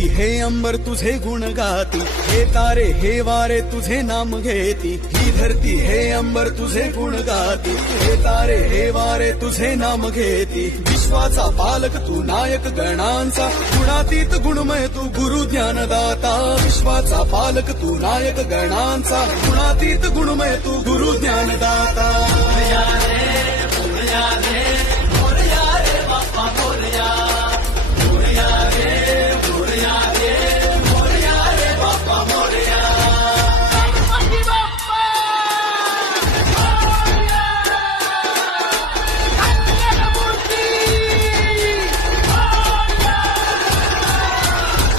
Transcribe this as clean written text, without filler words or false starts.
धरती हे अंबर तुझे गुण गाती, हे तारे हे वारे तुझे नाम घेती। ही धरती हे अंबर तुझे गुण गाती, हे तारे हे वारे तुझे नाम घेती। विश्वाचा पालक तू नायक गणांचा, गुणातीत गुणमय तू गुरु ज्ञानदाता। विश्वाचा पालक तू नायक गणांचा, गुणातीत गुणमय तू गुरु ज्ञानदाता।